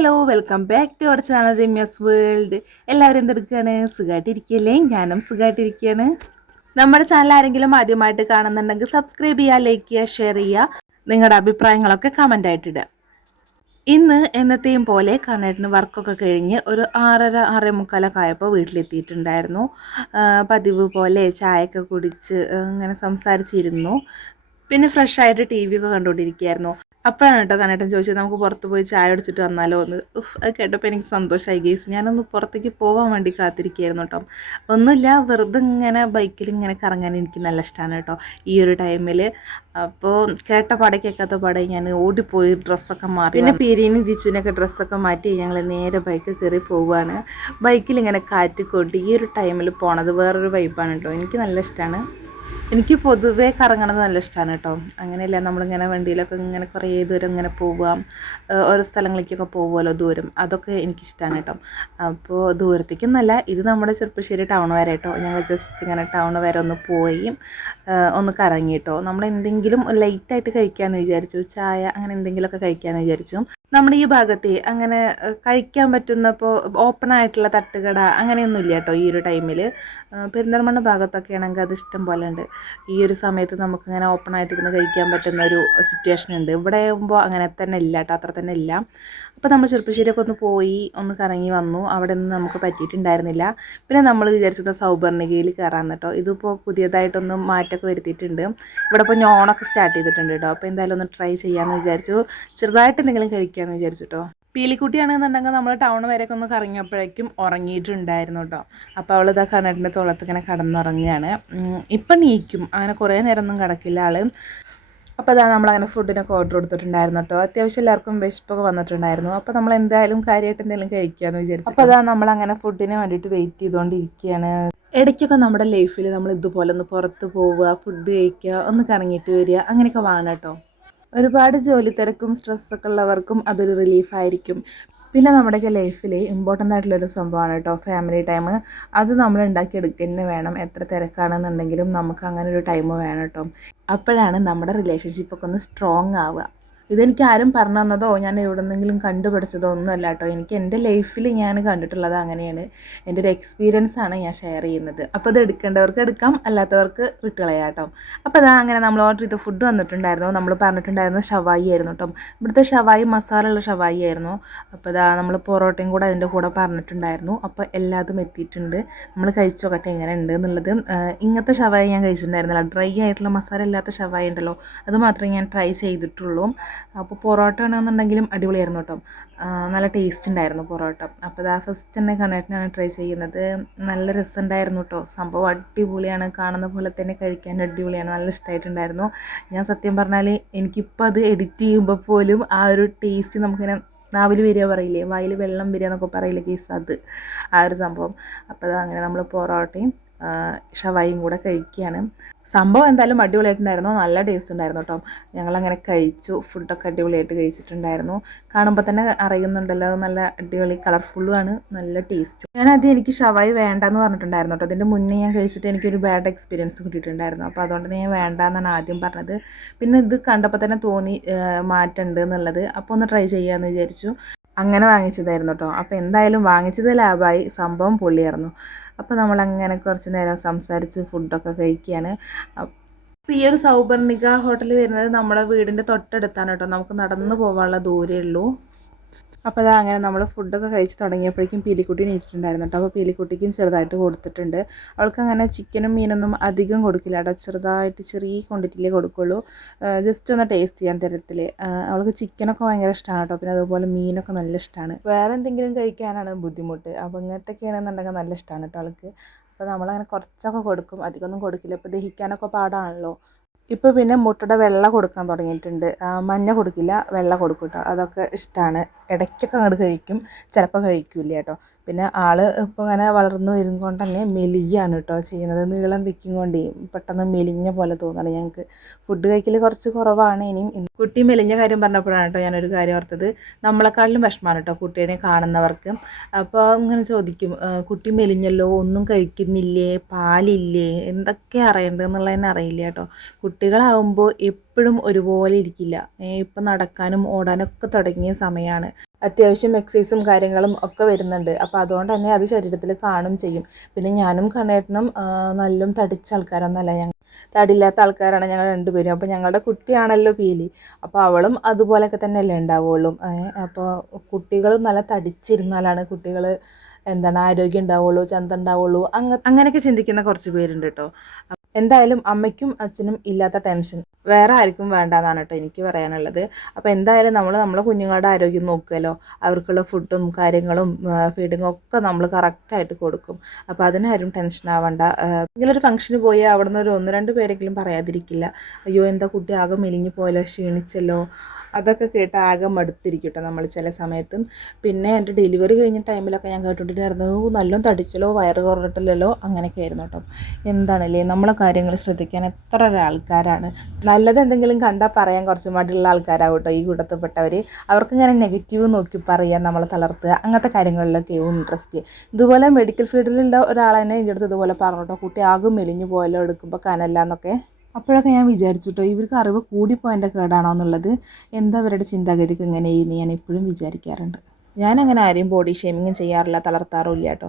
Hello welcome back to our channel Ramya's world എല്ലാവരും എന്തെടുക്കുകയാണ് സുഖമായിട്ടിരിക്കുകയല്ലേ ഞാനും സുഖമായിട്ടിരിക്കുകയാണ് നമ്മുടെ ചാനൽ ആരെങ്കിലും ആദ്യമായിട്ട് കാണുന്നുണ്ടെങ്കിൽ സബ്സ്ക്രൈബ് ചെയ്യുക ലൈക്ക് ചെയ്യുക ഷെയർ ചെയ്യുക. നിങ്ങളുടെ അഭിപ്രായങ്ങളൊക്കെ കമന്റ് ആയിട്ടിടുക ഇന്ന് എന്നത്തെയും പോലെ കണ്ണേട്ടിന് വർക്കൊക്കെ കഴിഞ്ഞ് ഒരു ആറര ആറേ മുക്കാലൊക്കെ ആയപ്പോൾ വീട്ടിലെത്തിയിട്ടുണ്ടായിരുന്നു. പതിവ് പോലെ ചായയൊക്കെ കുടിച്ച് അങ്ങനെ സംസാരിച്ചിരുന്നു. പിന്നെ ഫ്രഷ് ആയിട്ട് ടി വി ഒക്കെ കണ്ടുകൊണ്ടിരിക്കുകയായിരുന്നു. അപ്പോഴാണ് കേട്ടോ കണ്ണേട്ടൻ ചോദിച്ചത് നമുക്ക് പുറത്ത് പോയി ചായ അടിച്ചിട്ട് വന്നാലോ എന്ന്. ഉഫ് അത് കേട്ടപ്പോൾ എനിക്ക് സന്തോഷമായി ഗേസ്. ഞാനൊന്ന് പുറത്തേക്ക് പോകാൻ വേണ്ടി കാത്തിരിക്കുകയായിരുന്നു കേട്ടോ. ഒന്നുമില്ല വെറുതെ ഇങ്ങനെ ബൈക്കിൽ ഇങ്ങനെ കറങ്ങാൻ എനിക്ക് നല്ല ഇഷ്ടമാണ് കേട്ടോ ഈ ഒരു ടൈമിൽ അപ്പോൾ കേട്ട പാടെ കേൾക്കാത്ത പാടെ ഞാൻ ഓടിപ്പോയി ഡ്രസ്സൊക്കെ മാറി പിന്നെ പിരിയനും ദിച്ചുവിനൊക്കെ ഡ്രസ്സൊക്കെ മാറ്റി ഞങ്ങൾ നേരെ ബൈക്ക് കയറി പോവുകയാണ് ബൈക്കിൽ ഇങ്ങനെ കാറ്റ് കൊണ്ട് ഈ ഒരു ടൈമിൽ പോണത് വേറൊരു വൈബാണ് കേട്ടോ. എനിക്ക് നല്ല ഇഷ്ടമാണ് എനിക്ക് പൊതുവേ കറങ്ങണത് നല്ല ഇഷ്ടമാണ് കേട്ടോ അങ്ങനെയല്ല നമ്മളിങ്ങനെ വണ്ടിയിലൊക്കെ ഇങ്ങനെ കുറേ ദൂരം ഇങ്ങനെ പോവുക ഓരോ സ്ഥലങ്ങളിലേക്കൊക്കെ പോകുമല്ലോ ദൂരം അതൊക്കെ എനിക്കിഷ്ടമാണ് കേട്ടോ അപ്പോൾ ദൂരത്തേക്കൊന്നല്ല ഇത് നമ്മുടെ ചെറുപ്പശ്ശേരി ടൗൺ വരെ കേട്ടോ ഞങ്ങൾ ജസ്റ്റ് ഇങ്ങനെ ടൗൺ വരെ ഒന്ന് പോയി ഒന്ന് കറങ്ങി കേട്ടോ നമ്മൾ എന്തെങ്കിലും ലൈറ്റായിട്ട് കഴിക്കാമെന്ന് വിചാരിച്ചു ചായ അങ്ങനെ എന്തെങ്കിലുമൊക്കെ കഴിക്കാമെന്ന് വിചാരിച്ചു. നമ്മുടെ ഈ ഭാഗത്തെ അങ്ങനെ കഴിക്കാൻ കഴിക്കാൻ പറ്റുന്നപ്പോൾ ഓപ്പൺ ആയിട്ടുള്ള തട്ടുകട അങ്ങനെയൊന്നുമില്ല കേട്ടോ ഈ ഒരു ടൈമിൽ പെരിന്തൽമണ്ണ ഭാഗത്തൊക്കെ ആണെങ്കിൽ അത് ഇഷ്ടം പോലെ ഉണ്ട്. ഈ ഒരു സമയത്ത് നമുക്കിങ്ങനെ ഓപ്പൺ ആയിട്ടിരുന്ന് കഴിക്കാൻ പറ്റുന്ന ഒരു സിറ്റുവേഷൻ ഉണ്ട്. ഇവിടെ ആകുമ്പോൾ അങ്ങനെ തന്നെ ഇല്ല കേട്ടോ അത്ര തന്നെ ഇല്ല. അപ്പോൾ നമ്മൾ ചെറുപ്പശ്ശേരിയൊക്കെ ഒന്ന് പോയി ഒന്ന് കറങ്ങി വന്നു. അവിടെ നിന്ന് നമുക്ക് പറ്റിയിട്ടുണ്ടായിരുന്നില്ല. പിന്നെ നമ്മൾ വിചാരിച്ചത് സൗപർണികയിൽ കയറാൻ കേട്ടോ ഇതിപ്പോൾ പുതിയതായിട്ടൊന്ന് മാറ്റമൊക്കെ വരുത്തിയിട്ടുണ്ട്. ഇവിടെ ഇപ്പോൾ ഞോണൊക്കെ സ്റ്റാർട്ട് ചെയ്തിട്ടുണ്ട് കേട്ടോ അപ്പോൾ എന്തായാലും ഒന്ന് ട്രൈ ചെയ്യാമെന്ന് വിചാരിച്ചു. ചെറുതായിട്ട് എന്തെങ്കിലും കഴിക്കാമെന്ന് വിചാരിച്ചു കേട്ടോ പീലിക്കുട്ടിയാണെന്നുണ്ടെങ്കിൽ നമ്മൾ ടൗൺ വരെയൊക്കെ ഒന്ന് കറങ്ങിയപ്പോഴേക്കും ഉറങ്ങിയിട്ടുണ്ടായിരുന്നു കേട്ടോ അപ്പോൾ അവൾ ഇതാ കണ്ണടിന്റെ തോളത്ത് ഇങ്ങനെ കടന്നുറങ്ങുകയാണ്. ഇപ്പം നീക്കും. അങ്ങനെ കുറേ നേരമൊന്നും കിടക്കില്ല ആൾ അപ്പോൾ അതാണ് നമ്മളങ്ങനെ ഫുഡിനൊക്കെ ഓർഡർ കൊടുത്തിട്ടുണ്ടായിരുന്നു കേട്ടോ അത്യാവശ്യം എല്ലാവർക്കും വിശപ്പൊക്കെ വന്നിട്ടുണ്ടായിരുന്നു. അപ്പോൾ നമ്മൾ എന്തായാലും കാര്യമായിട്ട് എന്തെങ്കിലും കഴിക്കാമെന്ന് വിചാരിച്ചു അപ്പോൾ അതാണ് നമ്മളങ്ങനെ ഫുഡിന് വേണ്ടിയിട്ട് വെയിറ്റ് ചെയ്തുകൊണ്ടിരിക്കുകയാണ് ഇടയ്ക്കൊക്കെ നമ്മുടെ ലൈഫിൽ നമ്മൾ ഇതുപോലെ ഒന്ന് പുറത്ത് പോവുക ഫുഡ് കഴിക്കുക ഒന്ന് കറങ്ങിയിട്ട് വരിക അങ്ങനെയൊക്കെ വേണം കേട്ടോ ഒരുപാട് ജോലി തിരക്കും സ്ട്രെസ്സൊക്കെ ഉള്ളവർക്കും അതൊരു റിലീഫായിരിക്കും. പിന്നെ നമ്മുടെയൊക്കെ ലൈഫിൽ ഇമ്പോർട്ടന്റ് ആയിട്ടുള്ളൊരു സംഭവമാണ് കേട്ടോ ഫാമിലി ടൈം. അത് നമ്മൾ ഉണ്ടാക്കിയെടുക്കുക തന്നെ വേണം എത്ര തിരക്കാണെന്നുണ്ടെങ്കിലും നമുക്ക് അങ്ങനെ ഒരു ടൈം വേണം കേട്ടോ. അപ്പോഴാണ് നമ്മുടെ റിലേഷൻഷിപ്പൊക്കെ ഒന്ന് സ്ട്രോങ് ആവുക. ഇതെനിക്ക് ആരും പറഞ്ഞു തന്നതോ ഞാൻ എവിടെന്നെങ്കിലും കണ്ടുപിടിച്ചതോ ഒന്നുമല്ല കേട്ടോ എനിക്ക് എന്റെ ലൈഫിൽ ഞാൻ കണ്ടിട്ടുള്ളത് അങ്ങനെയാണ്. എന്റെ ഒരു എക്സ്പീരിയൻസ് ആണ് ഞാൻ ഷെയർ ചെയ്യുന്നത്. അപ്പോൾ ഇത് എടുക്കേണ്ടവർക്ക് എടുക്കാം അല്ലാത്തവർക്ക് വിട്ടുകളയാം കേട്ടോ അപ്പോൾ അതാ അങ്ങനെ നമ്മൾ ഓർഡർ ചെയ്ത ഫുഡ് വന്നിട്ടുണ്ടായിരുന്നു. നമ്മൾ പറഞ്ഞിട്ടുണ്ടായിരുന്നു ഷവായി ആയിരുന്നു കേട്ടോ. ഇവിടുത്തെ ഷവായി മസാല ഉള്ള ഷവായി ആയിരുന്നു. അപ്പോൾ ഇതാ നമ്മൾ പൊറോട്ടയും കൂടെ അതിന്റെ കൂടെ പറഞ്ഞിട്ടുണ്ടായിരുന്നു. അപ്പോൾ എല്ലാതും എത്തിയിട്ടുണ്ട്. നമ്മൾ കഴിച്ചു നോക്കട്ടെ എങ്ങനെ ഉണ്ട് എന്നുള്ളത്. ഇങ്ങനത്തെ ഷവായി ഞാൻ കഴിച്ചിട്ടുണ്ടായിരുന്നില്ല. ഡ്രൈ ആയിട്ടുള്ള മസാല ഇല്ലാത്ത ഷവായി ഉണ്ടല്ലോ. അത് മാത്രമേ ഞാൻ ട്രൈ ചെയ്തിട്ടുള്ളൂ. അപ്പോൾ പൊറോട്ട ആണെന്നുണ്ടെങ്കിലും അടിപൊളിയായിരുന്നു കേട്ടോ. നല്ല ടേസ്റ്റ് ഉണ്ടായിരുന്നു പൊറോട്ട. അപ്പോൾ ഇതാ ഫസ്റ്റ് തന്നെ കണ്ടിട്ടാണ് ട്രൈ ചെയ്യുന്നത്. നല്ല രസമുണ്ടായിരുന്നു കേട്ടോ. സംഭവം അടിപൊളിയാണ്. കാണുന്ന പോലെ തന്നെ കഴിക്കാൻ അടിപൊളിയാണ്. നല്ല ഇഷ്ടമായിട്ടുണ്ടായിരുന്നു ഞാൻ സത്യം പറഞ്ഞാൽ എനിക്കിപ്പോൾ അത് എഡിറ്റ് ചെയ്യുമ്പോൾ പോലും ആ ഒരു ടേസ്റ്റ് നമുക്കിങ്ങനെ നാവിൽ വരിക പറയില്ലേ? വായിൽ വെള്ളം വരിക എന്നൊക്കെ പറയില്ലേ കേസ് അത്? ആ ഒരു സംഭവം. അപ്പോൾ അങ്ങനെ നമ്മൾ പൊറോട്ടയും ഷവായും കൂടെ കഴിക്കുകയാണ്. സംഭവം എന്തായാലും അടിപൊളിയായിട്ടുണ്ടായിരുന്നു. നല്ല ടേസ്റ്റ് ഉണ്ടായിരുന്നു കേട്ടോ ഞങ്ങളങ്ങനെ കഴിച്ചു. ഫുഡൊക്കെ അടിപൊളിയായിട്ട് കഴിച്ചിട്ടുണ്ടായിരുന്നു. കാണുമ്പോൾ തന്നെ അറിയുന്നുണ്ടല്ലോ. നല്ല അടിപൊളി കളർഫുള്ളുമാണ് നല്ല ടേസ്റ്റും ഞാൻ ആദ്യം എനിക്ക് ഷവായി വേണ്ടെന്ന് പറഞ്ഞിട്ടുണ്ടായിരുന്നു കേട്ടോ അതിന്റെ മുന്നേ ഞാൻ കഴിച്ചിട്ട് എനിക്കൊരു ബാഡ് എക്സ്പീരിയൻസ് കിട്ടിയിട്ടുണ്ടായിരുന്നു. അപ്പോൾ അതുകൊണ്ട് ഞാൻ വേണ്ടാന്നാണ് ആദ്യം പറഞ്ഞത്. പിന്നെ ഇത് കണ്ടപ്പോൾ തന്നെ തോന്നി മാറ്റുണ്ട് എന്നുള്ളത്. അപ്പോൾ ഒന്ന് ട്രൈ ചെയ്യാമെന്ന് വിചാരിച്ചു. അങ്ങനെ വാങ്ങിച്ചതായിരുന്നു കേട്ടോ അപ്പോൾ എന്തായാലും വാങ്ങിച്ചത് ലാഭമായി. സംഭവം പൊള്ളിയായിരുന്നു അപ്പോൾ നമ്മൾ അങ്ങനെ കുറച്ച് നേരം സംസാരിച്ച് ഫുഡൊക്കെ കഴിക്കുകയാണ് ഈ ഒരു സൗപർണിക ഹോട്ടൽ വരുന്നത് നമ്മുടെ വീടിന്റെ തൊട്ടടുത്താണ് കേട്ടോ. നമുക്ക് നടന്നു പോകാനുള്ള ദൂരമേ ഉള്ളൂ. അപ്പോൾ അതാ അങ്ങനെ നമ്മൾ ഫുഡൊക്കെ കഴിച്ച് തുടങ്ങിയപ്പോഴേക്കും പീലിക്കുട്ടി നീട്ടിട്ടുണ്ടായിരുന്നു കേട്ടോ. അപ്പോൾ പീലിക്കുട്ടിക്കും ചെറുതായിട്ട് കൊടുത്തിട്ടുണ്ട്. അവൾക്ക് അങ്ങനെ ചിക്കനും മീനൊന്നും അധികം കൊടുക്കില്ല കേട്ടോ. ചെറുതായിട്ട് ചെറിയ ക്വാണ്ടിറ്റിയിലേ കൊടുക്കുള്ളൂ. ജസ്റ്റ് ഒന്ന് ടേസ്റ്റ് ചെയ്യാൻ തരത്തിൽ അവൾക്ക് ചിക്കനൊക്കെ ഭയങ്കര ഇഷ്ടമാണ് കേട്ടോ. പിന്നെ അതുപോലെ മീനൊക്കെ നല്ല ഇഷ്ടമാണ് വേറെ എന്തെങ്കിലും കഴിക്കാനാണ് ബുദ്ധിമുട്ട്. അപ്പോൾ ഇങ്ങനത്തെയൊക്കെയാണെന്നുണ്ടെങ്കിൽ നല്ല ഇഷ്ടമാണ് കേട്ടോ അവൾക്ക്. അപ്പോൾ നമ്മളങ്ങനെ കുറച്ചൊക്കെ കൊടുക്കും. അധികമൊന്നും കൊടുക്കില്ല. ഇപ്പോൾ ദഹിക്കാനൊക്കെ പാടാണല്ലോ. ഇപ്പോൾ പിന്നെ മുട്ടയുടെ വെള്ള കൊടുക്കാൻ തുടങ്ങിയിട്ടുണ്ട്. മഞ്ഞ കൊടുക്കില്ല വെള്ള കൊടുക്കും കേട്ടോ അതൊക്കെ ഇഷ്ടമാണ് ഇടയ്ക്കൊക്കെ അങ്ങോട്ട് കഴിക്കും. ചിലപ്പോൾ കഴിക്കില്ല കേട്ടോ പിന്നെ ആൾ ഇപ്പോൾ ഇങ്ങനെ വളർന്നു വരും തന്നെ മെലിയാണ് കേട്ടോ ചെയ്യുന്നത്. നീളം വെക്കും കൊണ്ട് പെട്ടെന്ന് മെലിഞ്ഞ പോലെ തോന്നണം ഞങ്ങൾക്ക് ഫുഡ് കഴിക്കൽ കുറച്ച് കുറവാണ് ഇനിയും. കുട്ടി മെലിഞ്ഞ കാര്യം പറഞ്ഞപ്പോഴാണ് കേട്ടോ ഞാനൊരു കാര്യം ഓർത്തത്. നമ്മളെക്കാളിലും വിഷമമാണ് കേട്ടോ കുട്ടീനെ കാണുന്നവർക്ക്. അപ്പോൾ ഇങ്ങനെ ചോദിക്കും കുട്ടി മെലിഞ്ഞല്ലോ? ഒന്നും കഴിക്കുന്നില്ലേ? പാലില്ലേ? എന്തൊക്കെ അറിയേണ്ടതെന്നുള്ളതിനെ അറിയില്ല കേട്ടോ കുട്ടികളാവുമ്പോൾ എപ്പോഴും ഒരുപോലെ ഇരിക്കില്ല. ഇപ്പം നടക്കാനും ഓടാനൊക്കെ തുടങ്ങിയ സമയമാണ് അത്യാവശ്യം എക്സസൈസും കാര്യങ്ങളും ഒക്കെ വരുന്നുണ്ട്. അപ്പോൾ അതുകൊണ്ട് തന്നെ അത് ശരീരത്തിൽ കാണും ചെയ്യും. പിന്നെ ഞാനും കണ്ണേട്ടനും നല്ലും തടിച്ച ആൾക്കാരൊന്നുമല്ല ഞങ്ങൾ. തടില്ലാത്ത ആൾക്കാരാണ് ഞങ്ങൾ രണ്ടുപേരും. അപ്പോൾ ഞങ്ങളുടെ കുട്ടിയാണല്ലോ പീലി. അപ്പോൾ അവളും അതുപോലെയൊക്കെ തന്നെയല്ലേ ഉണ്ടാവുള്ളൂ. അപ്പോൾ കുട്ടികൾ നല്ല തടിച്ചിരുന്നാലാണ് കുട്ടികൾ എന്താണ് ആരോഗ്യം ഉണ്ടാവുള്ളൂ ചന്ത ഉണ്ടാവുള്ളൂ അങ്ങ അങ്ങനെയൊക്കെ ചിന്തിക്കുന്ന കുറച്ച് പേരുണ്ട് കേട്ടോ. എന്തായാലും അമ്മയ്ക്കും അച്ഛനും ഇല്ലാത്ത ടെൻഷൻ വേറെ ആർക്കും വേണ്ടാന്നാണ് കേട്ടോ എനിക്ക് പറയാനുള്ളത്. അപ്പോൾ എന്തായാലും നമ്മൾ നമ്മളെ കുഞ്ഞുങ്ങളുടെ ആരോഗ്യം നോക്കുമല്ലോ അവർക്കുള്ള ഫുഡും കാര്യങ്ങളും ഫീഡിങ്ങും ഒക്കെ നമ്മൾ കറക്റ്റായിട്ട് കൊടുക്കും. അപ്പോൾ അതിനാരും ടെൻഷൻ ആവണ്ട. ഇങ്ങനൊരു ഫംഗ്ഷന് പോയി അവിടെ നിന്ന് ഒരു ഒന്ന് രണ്ട് പേരെങ്കിലും പറയാതിരിക്കില്ല. അയ്യോ എന്താ കുട്ടി ആകെ മെലിഞ്ഞു പോയല്ലോ ക്ഷീണിച്ചല്ലോ. അതൊക്കെ കേട്ട് ആകെ മടുത്തിരിക്കട്ടോ നമ്മൾ ചില സമയത്തും. പിന്നെ എന്റെ ഡെലിവറി കഴിഞ്ഞ ടൈമിലൊക്കെ ഞാൻ കേട്ടുകൊണ്ടിരുന്നത് നല്ലോണം തടിച്ചല്ലോ വയറ് കുറഞ്ഞിട്ടില്ലല്ലോ അങ്ങനെയൊക്കെ ആയിരുന്നു കേട്ടോ. എന്താണല്ലേ നമ്മളെ കാര്യങ്ങൾ ശ്രദ്ധിക്കാൻ എത്ര ആൾക്കാരാണ്. നല്ലത് എന്തെങ്കിലും കണ്ടാൽ പറയാൻ കുറച്ച് മടിയുള്ള ആൾക്കാരാവും കേട്ടോ ഈ കൂട്ടത്തിൽപ്പെട്ടവർ അവർക്ക് ഇങ്ങനെ നെഗറ്റീവ് നോക്കി പറയാൻ നമ്മളെ തളർത്തുക അങ്ങനത്തെ കാര്യങ്ങളിലൊക്കെ ഇൻട്രസ്റ്റ് ഇതുപോലെ മെഡിക്കൽ ഫീൽഡിലുള്ള ഒരാളെന്നെ എന്റെ അടുത്ത് ഇതുപോലെ പറഞ്ഞു കേട്ടോ കുട്ടി ആകും മെലിഞ്ഞു പോയല്ലോ എടുക്കുമ്പോൾ കനല്ല എന്നൊക്കെ അപ്പോഴൊക്കെ ഞാൻ വിചാരിച്ചു കേട്ടോ ഇവർക്ക് അറിവ് കൂടിപ്പോയതിന്റെ കേടാണോ എന്നുള്ളത്. എന്താ അവരുടെ ചിന്താഗതിക്ക് ഇങ്ങനെ എന്ന് ഞാൻ എപ്പോഴും വിചാരിക്കാറുണ്ട്. ഞാനങ്ങനെ ആരെയും ബോഡി ഷേമിങ്ങും ചെയ്യാറില്ല തളർത്താറുമില്ല കേട്ടോ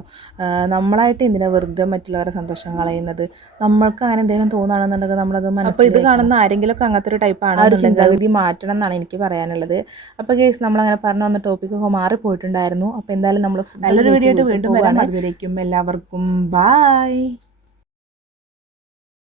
നമ്മളായിട്ട് എന്തിനാ വെറുതെ മറ്റുള്ളവരെ സന്തോഷം കളയുന്നത്? നമ്മൾക്ക് അങ്ങനെ എന്തെങ്കിലും തോന്നുകയാണെന്നുണ്ടെങ്കിൽ നമ്മളത് അപ്പോൾ ഇത് കാണുന്ന ആരെങ്കിലുമൊക്കെ അങ്ങനത്തെ ഒരു ടൈപ്പാണ് ഒരു ചിന്താഗതി മാറ്റണം എന്നാണ് എനിക്ക് പറയാനുള്ളത്. അപ്പോൾ കേസ് നമ്മളങ്ങനെ പറഞ്ഞു വന്ന ടോപ്പിക്കൊക്കെ മാറിപ്പോയിട്ടുണ്ടായിരുന്നു അപ്പോൾ എന്തായാലും നമ്മൾ നല്ലൊരു വീഡിയോ ആയിട്ട് വീണ്ടും വരാൻ എല്ലാവർക്കും ബായ്